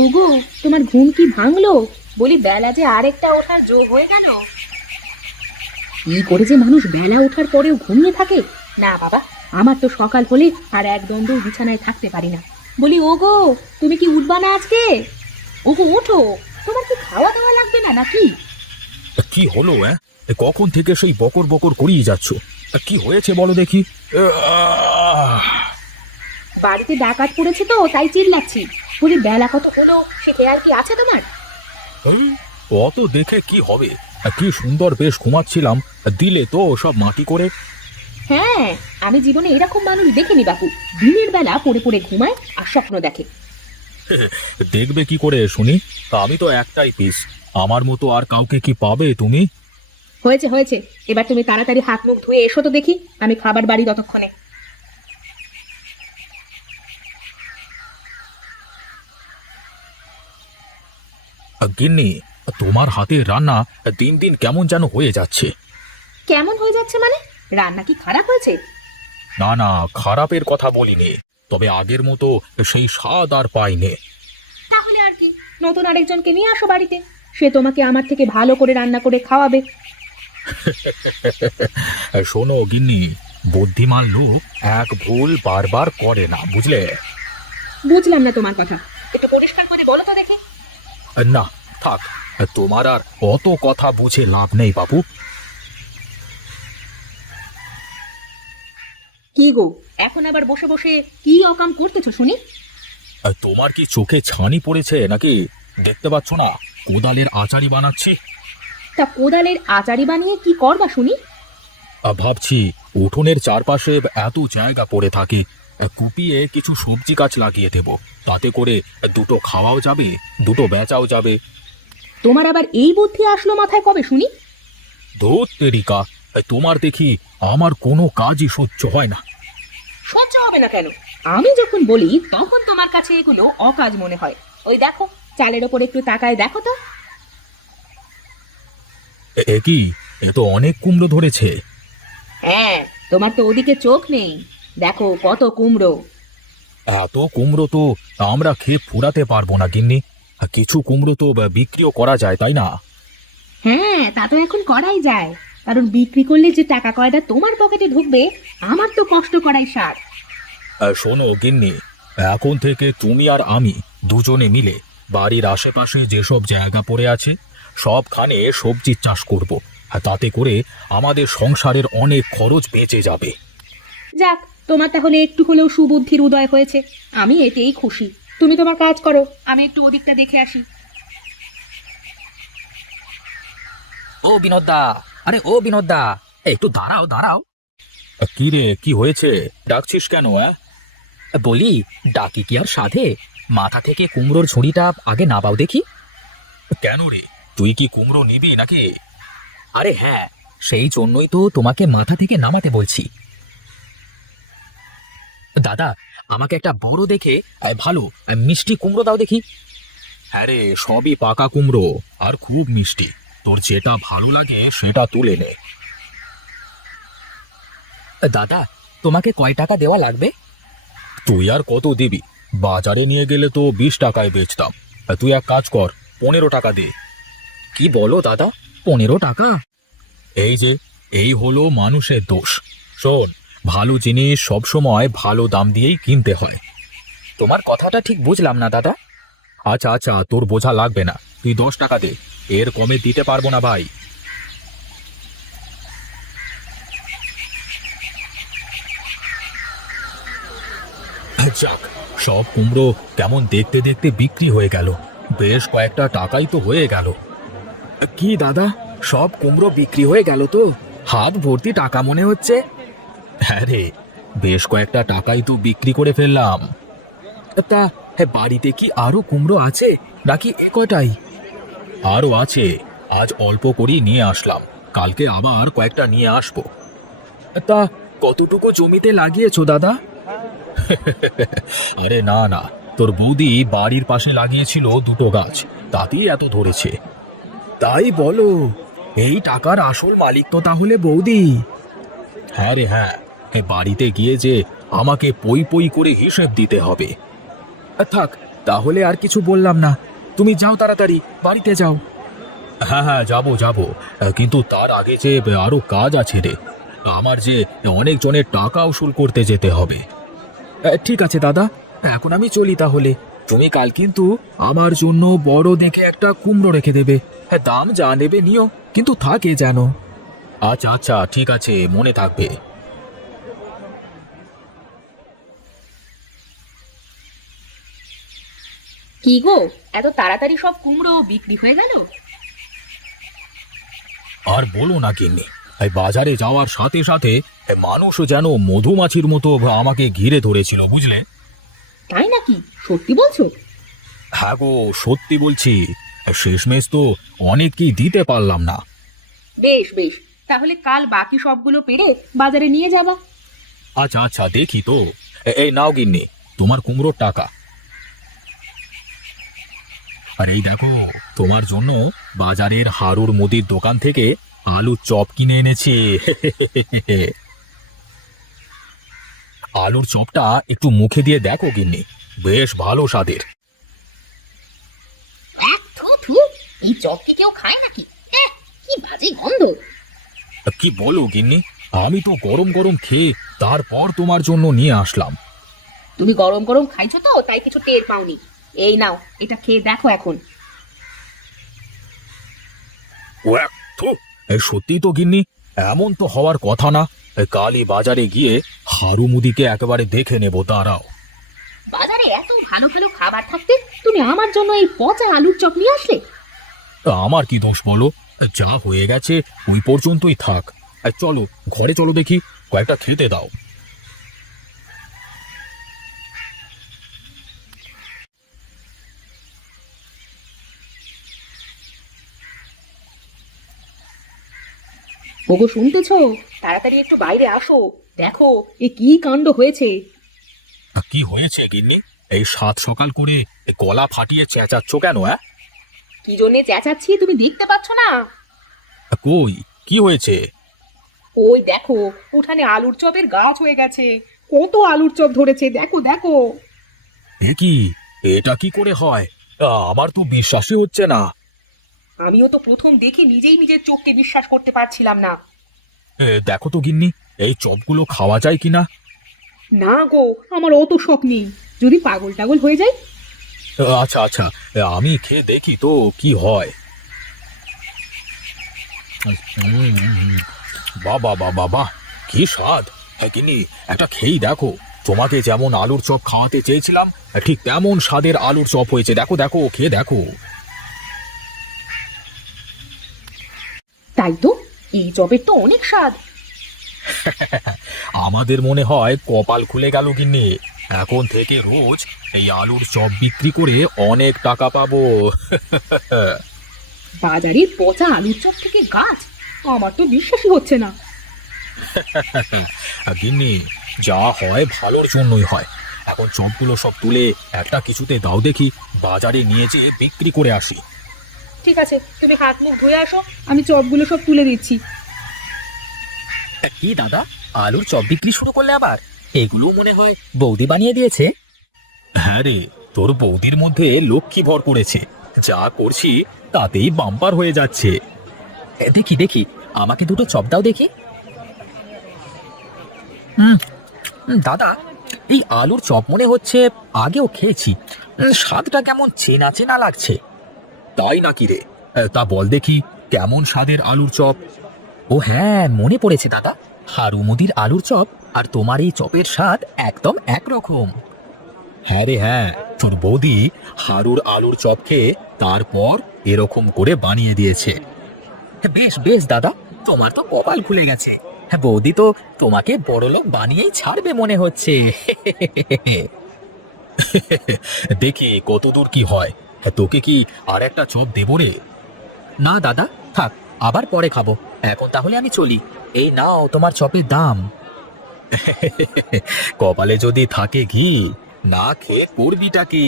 ওগো, তোমার ঘুম কি ভাঙলো? বলি বেলা যে আরেকটা ওঠার জো হয়ে গেল। কি করে যে মানুষ বেলা ওঠার পরেও ঘুমিয়ে থাকে! না বাবা, আমার তো সকাল হলে আর এক দ্বন্দ্ব বিছানায় থাকতে পারি না। বলি ওগো, তুমি কি উঠবা না আজকে? ওগো ওঠো, তোমার কি খাওয়া দাওয়া লাগবে না নাকি? কি হলো? কখন থেকে সেই বকর বকর করিয়ে যাচ্ছ? কি হয়েছে বলো দেখি। বাড়িতে ডাকাত পড়েছে তো তাই চিল্লাচ্ছি। বলি বেলা কত হলো সে খেয়াল কি আছে তোমার? অত দেখে কি হবে? কি সুন্দর বেশ ঘুমাচ্ছিলাম, দিলে তো সব মাটি করে। হ্যাঁ, আমি জীবনে এরকম মানুষ দেখিনি বাপু। দিনের বেলা পড়ে পড়ে ঘুমায় আর স্বপ্ন দেখে। দেখবে কি করে শুনি? আমি তো একটাই পিস, আমার মতো আর কাউকে কি পাবে তুমি? হয়েছে হয়েছে, এবার তুমি তাড়াতাড়ি হাত মুখ ধুয়ে এসো তো দেখি, আমি খাবার বাড়ি ততক্ষণে। গিন্নি, তোমার হাতের রান্না দিন দিন কেমন যেন হয়ে যাচ্ছে। কেমন হয়ে যাচ্ছে মানে? রান্না কি খারাপ হয়েছে? না না, খারাপের কথা বলিনি, তবে আগের মতো সেই স্বাদ আর পাইনে। তাহলে আর কি, নতুন আরেকজনকে নিয়ে আসো বাড়িতে, সে তোমাকে আমার থেকে ভালো করে রান্না করে খাওয়াবে। শোনো গিন্নি, বুদ্ধিমান লোক এক ভুল বারবার করে না, বুঝলে? বুঝলাম না তোমার কথা, একটু পরিষ্কার করে বলো তো দেখি। না, থাক, তোমার আর অত কথা বুঝে লাভ নেই বাবু। কি গো, এখন আবার বসে বসে কি অকাম করতেছো শুনি? তোমার কি চোখে ছানি পড়েছে নাকি? দেখতে পাচ্ছ না কোদালের আচারি বানাচ্ছি। তা কোদালের আচারি বানিয়ে কি করবা শুনি? ভাবছি উঠোনের চারপাশে এত জায়গা পড়ে থাকে, কুপিয়ে কিছু সবজি গাছ লাগিয়ে দেব, তাতে করে দুটো খাওয়াও যাবে, দুটো বেচাও যাবে। তোমার আবার এই বুদ্ধি আসলো মাথায় কবে শুনি? ধুত তেরিকা, তোমার দেখি আমার কোনো কাজই সহ্য হয় না। সহ্য হবে না কেন? আমি যখন বলি তখন তোমার কাছে এগুলো অকাজ মনে হয়। ওই দেখো, চালের ওপর একটু তাকায় দেখো তো। এ কি, এ তো অনেক কুমড়ো ধরেছে। হ্যাঁ, তোমার তো ওদিকে চোখ নেই, দেখো কত কুমড়ো। এত কুমড়ো তো আমরা খেয়ে ফুরাতে পারবো না গিন্নি। কিছু কুমড়ো তো বিক্রিও করা যায়, তাই না? হ্যাঁ, তা তো এখন করাই যায়, কারণ বিক্রি করলে যে টাকা কয়টা তোমার পকেটে ঢুকবে, আমার তো কষ্ট করাই সার। শোনো গিন্নি, এখন থেকে তুমি আর আমি দুজনে মিলে বাড়ির আশেপাশে যেসব জায়গা পড়ে আছে সবখানে সবজির চাষ করব। তাতে করে আমাদের সংসারের অনেক খরচ বেঁচে যাবে। যাক, তোমার তাহলে একটু হলেও সুবুদ্ধির উদয় হয়েছে, আমি এতেই খুশি। তুমি তোমার কাজ করো, আমি একটু ওদিকটা দেখে আসি। ও বিনোদদা, আরে ও বিনোদদা, একটু দাঁড়াও দাঁড়াও। কি রে, কি হয়েছে? ডাকছিস কেন? বলি, ডাকি কি আর সাধে? মাথা থেকে কুমড়োর ঝুড়িটা আগে নাবাও দেখি। কেন রে, তুই কি কুমড়ো নিবি নাকি? আরে হ্যাঁ, সেই জন্যই তো তোমাকে মাথা থেকে নামাতে বলছি। দাদা, আমাকে একটা বড় দেখে ভালো মিষ্টি কুমড়ো দাও দেখি। হ্যাঁ রে, সবই পাকা কুমড়ো আর খুব মিষ্টি, তোর যেটা ভালো লাগে সেটা তুলে নে। দাদা, তোমাকে কয় টাকা দেওয়া লাগবে? তুই আর কত দিবি? বাজারে নিয়ে গেলে তো 20 টাকায় বেচতাম, তুই এক কাজ কর, 15 টাকা দে। কি বলো দাদা, 15 টাকা? এই যে, এই হলো মানুষের দোষ। শোন, ভালো জিনিস সবসময় ভালো দাম দিয়েই কিনতে হয়। তোমার কথাটা ঠিক বুঝলাম না দাদা। আচ্ছা আচ্ছা, তোর বোঝা লাগবে না, তুই 10 টাকা দে, এর কমে দিতে পারবো না ভাই। যাক, সব কুমড়ো কেমন দেখতে দেখতে বিক্রি হয়ে গেল, বেশ কয়েকটা টাকাই তো হয়ে গেল। কি দাদা, সব কুমড়ো বিক্রি হয়ে গেল তো? হাত ভর্তি টাকা মনে হচ্ছে। হ্যাঁ রে, বেশ কয়েকটা টাকাই তো বিক্রি করে ফেললাম। তা বাড়িতে কি আরো কুমড়ো আছে নাকি এ কটাই? আরও আছে, আজ অল্প করেই নিয়ে আসলাম, কালকে আবার কয়েকটা নিয়ে আসবো। তা কতটুকু জমিতে লাগিয়েছো দাদা? আরে না না, তোর বৌদি বাড়ির পাশে লাগিয়েছিল দুটো গাছ, তাতেই এত ধরেছে। তাই বলো? এই টাকার আসল মালিক তো তাহলে বৌদি। হ্যাঁ রে হ্যাঁ, বাড়িতে গিয়ে যে আমাকে পই পই করে হিসেব দিতে হবে। থাক, তাহলে আর কিছু বললাম না, তুমি যাও তাড়াতাড়ি, বাড়িতে যাও। হ্যাঁ হ্যাঁ, যাবো যাবো, কিন্তু তার আগে যে আরো কাজ আছে রে। আমার যে অনেক জনের টাকা উসুল করতে যেতে হবে। ঠিক আছে দাদা, এখন আমি চলি তাহলে। তুমি কাল কিন্তু আমার জন্য বড় দেখে একটা কুমড়ো রেখে দেবে। হ্যাঁ, দাম যা নেবে নিও, কিন্তু থাকে যেন। আচ্ছা আচ্ছা, ঠিক আছে, মনে থাকবে। কি গো, এত তাড়াতাড়ি সব কুমড়ো বিক্রি হয়ে গেল? আর বলো না গিন্নি, এই বাজারে যাওয়ার সাথে সাথে মানুষও যেন মধুমাছির মতো আমাকে ঘিরে ধরেছিল, বুঝলে? তাই নাকি? সত্যি বলছো? হ্যাঁ গো, সত্যি বলছি। শেষমেশ তো অনেককেই দিতে পারলাম না। বেশ বেশ, তাহলে কাল বাকি সবগুলো পেড়ে বাজারে নিয়ে যাবা। আচ্ছা আচ্ছা, দেখি তো। এই নাও গিন্নি, তোমার কুমড়োর টাকা। আর এই দেখো, তোমার জন্য বাজারের হারুর মুদির দোকান থেকে আলুর চপ কিনে এনেছি। আলুর চপটা একটু মুখে দিয়ে দেখো গিন্নি, বেশ ভালো স্বাদের। থু থু, এই চপ কি কেউ খায় নাকি? কি বাজে গন্ধ! কি বলো গিন্নি, আমি তো গরম গরম খেয়ে তারপর তোমার জন্য নিয়ে আসলাম। তুমি গরম গরম খাইছো তো, তাই কিছু টের পাওনি। এই নাও, এটা খেয়ে দেখো এখন। ওয়াক, থু। সত্যি তো গিন্নি, এমন তো হওয়ার কথা না। কালই বাজারে গিয়ে হারু মুদিকে একেবারে দেখে নেব, দাঁড়াও। বাজারে এত ভালো ভালো খাবার থাকতে তুমি আমার জন্য এই পচা আলুর চপ নিয়ে আসলে? আমার কি দোষ বলো? যা হয়ে গেছে ওই পর্যন্তই থাক। চলো ঘরে, চলো দেখি, কয়েকটা খেতে দাও। ওগো, শুনতেছো? তাড়াতাড়ি একটু বাইরে আসো, দেখো এ কি কাণ্ড হয়েছে। কি হয়েছে গিন্নি? এই সাত সকাল করে গলা ফাটিয়ে চেঁচাচ্ছ কেন? কি জন্যে চেঁচাচ্ছি তুমি দেখতে পাচ্ছ না? কই, কি হয়েছে? ওই দেখো, উঠানে আলুর চপের গাছ হয়ে গেছে। কত আলুর চপ ধরেছে, দেখো দেখো। এ কি, এটা কি করে হয়? আমার তো বিশ্বাসই হচ্ছে না। আমিও তো প্রথম দেখে নিজেই নিজের চোখকে বিশ্বাস করতে পারছিলাম না। দেখো তো গিন্নি, এই চপগুলো খাওয়া যায় কিনা। না গো, আমার অত শখ নেই, যদি পাগল টাগল হয়ে যায়। আচ্ছা আচ্ছা, আমি খেয়ে দেখি তো কি হয়। বাবা বাবা বাহ, কি স্বাদ! গিন্নি, একটা খেয়েই দেখো। তোমাকে যেমন আলুর চপ খাওয়াতে চেয়েছিলাম, ঠিক তেমন স্বাদের আলুর চপ হয়েছে। দেখো দেখো, খেয়ে দেখো। তাই তো, এই চপের তো অনেক স্বাদ। আমাদের মনে হয় কপাল খুলে গেল গিন্নি। এখন থেকে রোজ এই আলুর চপ বিক্রি করে অনেক টাকা পাবো। বাজারে পচা আলুর চপ থেকে গাছ, আমার তো বিশ্বাসই হচ্ছে না। গিন্নি, যা হয় ভালোর জন্যই হয়। এখন চপগুলো সব তুলে একটা কিছুতে দাও দেখি, বাজারে নিয়ে যেয়ে বিক্রি করে আসি। ঠিক আছে, তুমি হাত মুখ ধুয়ে আসো, আমি চপগুলো সব তুলে দিচ্ছি। কি দাদা, আলুর চপ বিক্রি শুরু করলে আবার? এগুলো মনে হয় বৌদি বানিয়ে দিয়েছে। হ্যাঁ রে, তোর বৌদির মধ্যে লক্ষ্মী ভর করেছে। যা করছি তাতেই বাম্পার হয়ে যাচ্ছে। দেখি দেখি, আমাকে দুটো চপ দাও দেখি। হুম, দাদা, এই আলুর চপ মনে হচ্ছে আগেও খেয়েছি। স্বাদটা কেমন চেনা চেনা লাগছে। তাই নাকি রে? তা বল দেখি, কেমন স্বাদের আলুর চপ? ও হ্যাঁ, মনে পড়েছে দাদা, হারু মুদির আলুর চপ আর তোমার এই চপের স্বাদ একদম একরকম। হ্যাঁ রে হ্যাঁ, তোর বৌদি হারুর আলুর চপ খেয়ে তারপর এরকম করে বানিয়ে দিয়েছে। বেশ বেশ দাদা, তোমার তো কপাল খুলে গেছে। হ্যাঁ, বৌদি তো তোমাকে বড়লোক বানিয়েই ছাড়বে মনে হচ্ছে। দেখি কতদূর কি হয়। তোকে কি আর একটা চপ দেবো রে? না দাদা, থাক, আবার পরে খাবো। এখন তাহলে আমি চলি। এই নাও তোমার চপের দাম। কপালে যদি থাকে ঘি, না খেয়ে করবিটা কি?